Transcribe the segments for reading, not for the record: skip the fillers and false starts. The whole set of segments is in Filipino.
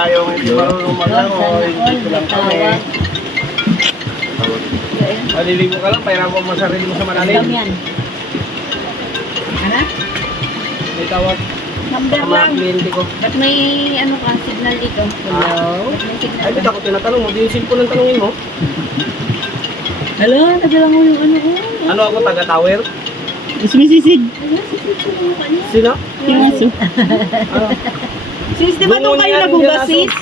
tayong hindi marunong maglaro, hindi ko lang kami. Maliligo ka lang, pahiram mo sarili mo sa malalim. yan. Ano? May tawag. Number Mga lang. kliyente ko. Ba't may ano ka, signal dito? Hello? Ba't may signal Ay, ka? ba't ako tinatanong mo? Di yung cellphone ang tanongin mo. Hala, nadala mo yung ano ko. Ano ako, taga-tower? Sumisisid. Sino? Yung aso. Sis, di ba doon kayo Bungo niyan, nagugas, yan, sis?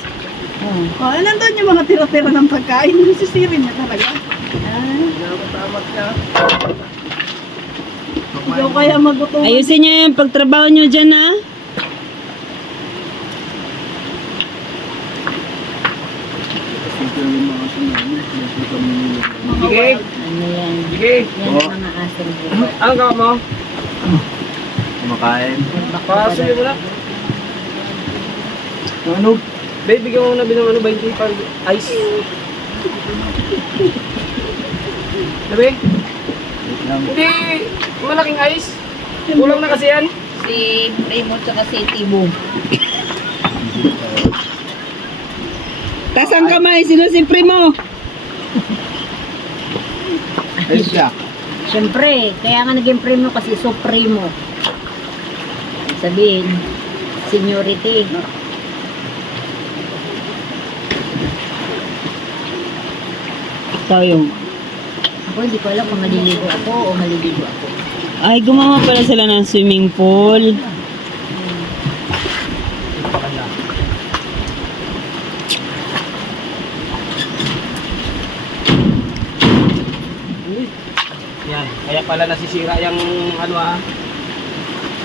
Oh. Oh, nandun yung mga tira-tira ng pagkain. Sisirin niya talaga. Nakatamat ka. Ikaw kaya magutom. Ayusin niyo yung pagtrabaho niyo dyan, ha? Sige, Ano yan? sige. Yan ang mga asong buhay. Anong gawin mo? Kumakain. Pasuloy mo na. Ano? Babe, bigyan mo na binang ano, 20 pag ice. Sabi? Hindi, malaking ice. Kulang na kasi yan. Si Primo tsaka si Tibo. Taas ang kamay, sino si Primo? Ayos siya. Siyempre, kaya nga naging Primo kasi Supremo. Sabihin, seniority. Tayo. Ako hindi ko alam kung maliligo ako o maliligo ako. Ay, gumawa pala sila ng swimming pool. Yan, kaya pala nasisira yung ano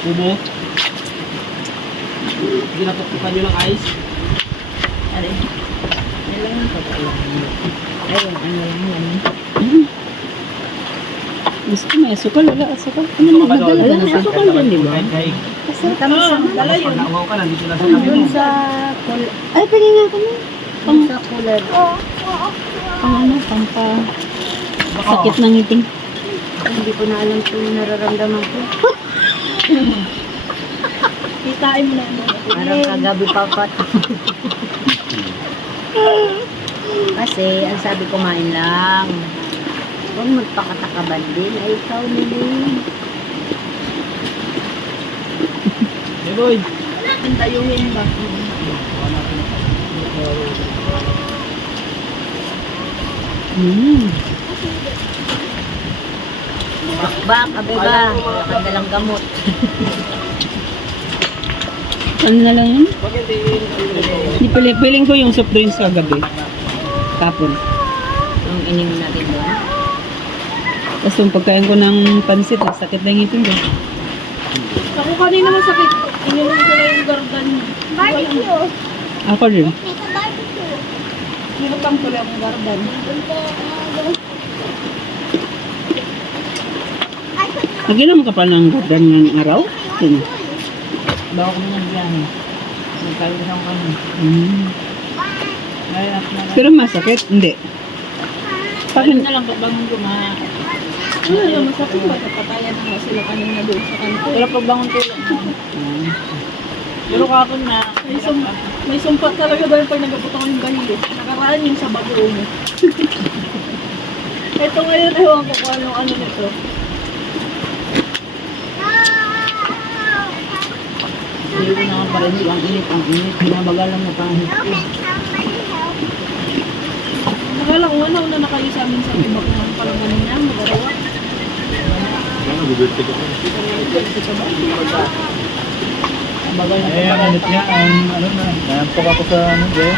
kubo. Ginatutukan nyo ng ice. Ari, yan lang ang pagkailan. Ayun, ano lang yan. Gusto may asukal, wala asukal. Ano mo, madala na may asukal yan, di ba? Dala yun. Nauwaw ka, nandito na sa Doon kami mo. sa kul Ay, pahinga ko na. doon sa cooler. Pang ano, pang pa... Sakit ng ngiting. Hindi ko na alam kung nararamdaman ko. Kitain mo na yun. Parang kagabi pa pa. Kasi, ang sabi kumain lang. Huwag magpakatakaban din. Ay, ikaw nilin. Hey boy. Ang dayuhin ba? Bak, abe ba? Wala kang dalang gamot. Ano na lang yun? Bakit Di piling ko yung soft drinks kagabi. Kapon. Ang inim natin doon. Tapos yung pagkain ko ng pansit, sakit na yung ngipin ko. Ako kanina masakit. Ininom ko na yung gardan. Barbecue. Ako rin. Nilutam ko lang yung gardan. Naginom ka pa ng gardan ng araw? Sino? Bago ko na biyahe. Nagkaroon ko ng ano. Pero masakit? Hindi. Bakit na lang pagbangon ko Ano yung masakit ba? Kapatayan na nga sila kanina doon sa kanto. wala pagbangon tulog. Pero kapon na. May sumpat talaga dahil pag nagabot ako yung bahili. Nakaraan yung sa bago mo. Ito ngayon, ewan ko kung ano nito. Hindi ko na kaparinig ang init. Ang init. Binabagal lang na pangit ko. Nakalang una na kayo sa amin sa ibang mga palang ganun niya, magarawa. Ano, bibirti ko. Bagal na Eh, ang init niya, ang ano na. Nampok ako sa ano, Jay.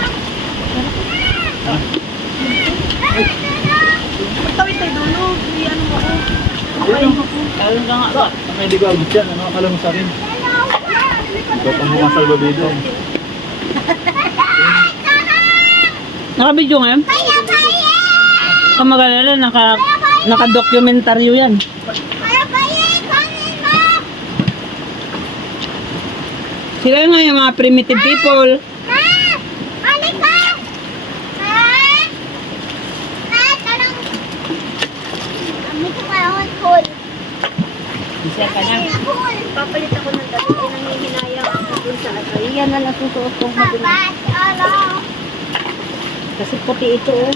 Magtawid tayo doon, no? Ano mo ako? Talon ka nga ba? Ang hindi ko agad yan, ano akala mo sa akin? Ba't ang mukhang salbabido? Nakabidyo ngayon? Kamagalala, naka-dokumentaryo yan. Sila nga yung mga primitive people. Isa ka na. Papalit ako ng dati, nangihinayang ako dun sa atay. yan na nasusuot kong madilim. Kasi puti ito oh.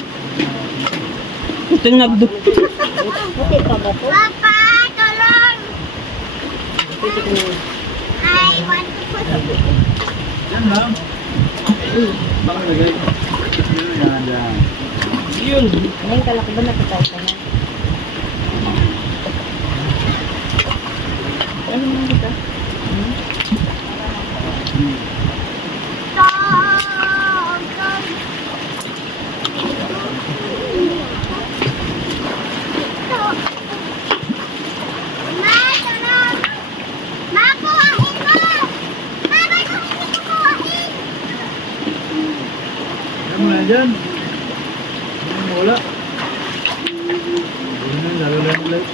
Ito yung nagduk. Puti pa ba to? Puti ko na. Yan lang. Baka lagay. Yan, yan. Yun. Ngayon kalakban na patay ka na. Ano naman dito? Yan mo na dyan. Yan mo wala. Yan na, lalo lang ulit.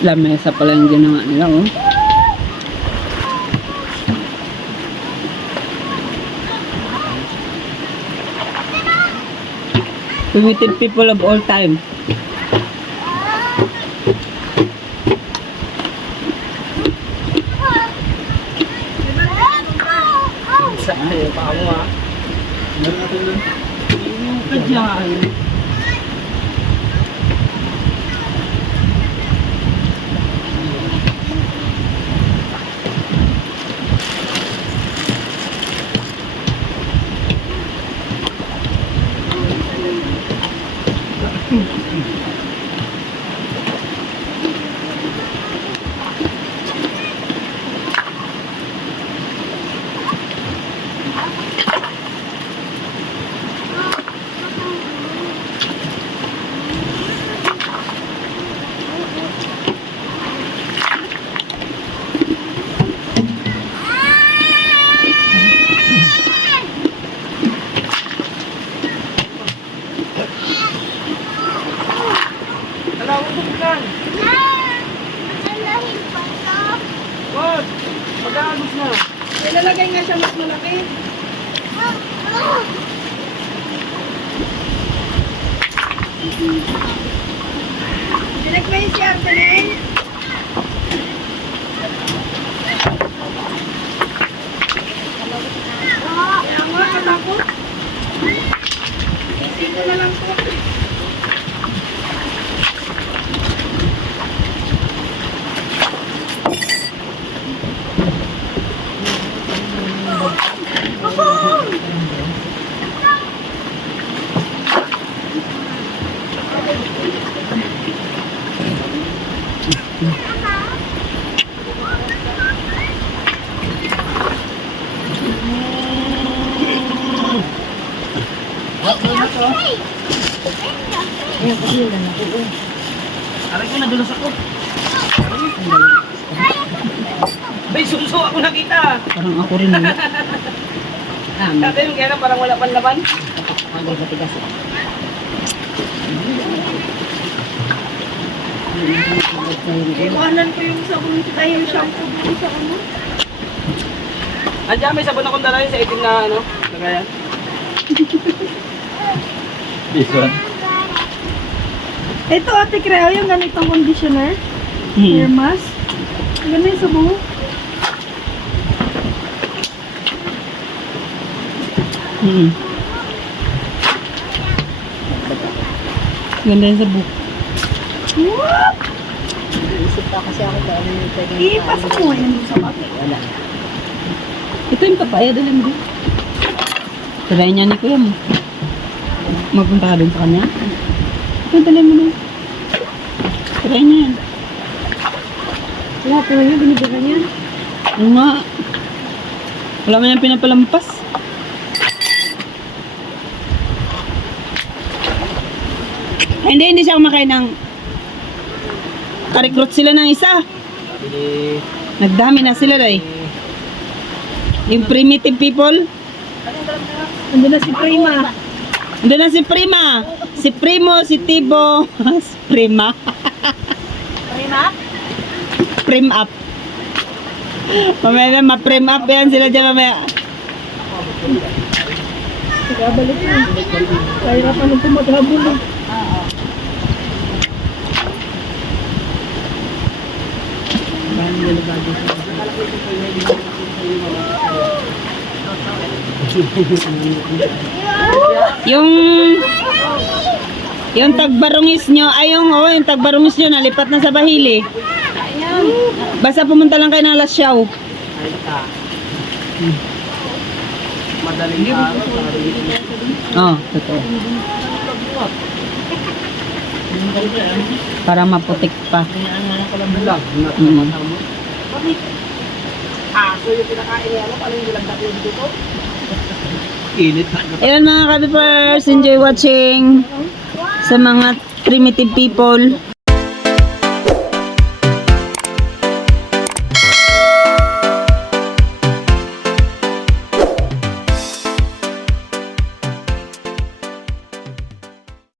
Lamesa pala yung ginawa nila, oh. Primitive people of all time. Saan yung paa mo ha? Meron natin lang. Kadyan. Dalawang tubulan. Wag. Mag-aagos na. Ilalagay nga siya mas malaki. Direct ba yung si Arsenal? Kaya nga, katakot. Isip na lang po. Ayan, kasi yun lang ako. Aray ko, nadulas ako. Bay, suso ako nakita. Parang ako rin, oh. Dati yung kaya parang wala pang laman. Agay sa tigas. Iwanan ko yung sabon tayo yung shampoo dito sa ano. Andiyan may sabon akong dala yun sa itim na ano. Lagayan. This one. Ito, Ate Creo, yung ganitong conditioner. Hair mask. Ganda yung sa buhok. Ganda yun sa book. Isip pa kasi ako ba ano yung pwede Ipasok mo yan sa bati. Wala. Ito yung papaya, dalhin mo. Try niya ni Kuya mo. Magpunta ka dun sa kanya. Ito, dalhin mo na. Try niya yan. Lahat naman yung binibigyan niya. Oo nga. Wala man yung pinapalampas. Ay, hindi siya kumakain ng... Ka-recruit sila ng isa. Sabi ni... Nagdami na sila rin. Yung primitive people. Andun na si Prima. Doon na si Prima. Si Primo, si Tibo. Si Prima. Prima? Prim up. Mamaya na ma-prim up yan sila dyan mamaya. Sige, balik na. Kahirapan nito maghabol eh. Yung tagbarungis nyo, ay yung tagbarungis nyo nalipat na sa Bahili. Basta pumunta lang kayo ng Lasyaw. Ay, ta. Madaling araw. Oh, totoo. Para maputik pa. Lang. Aso yung pinakain niya. Ano? Paano yung nilagdak yung dito? Init. Ayun mga kabipers, enjoy watching sa mga primitive people.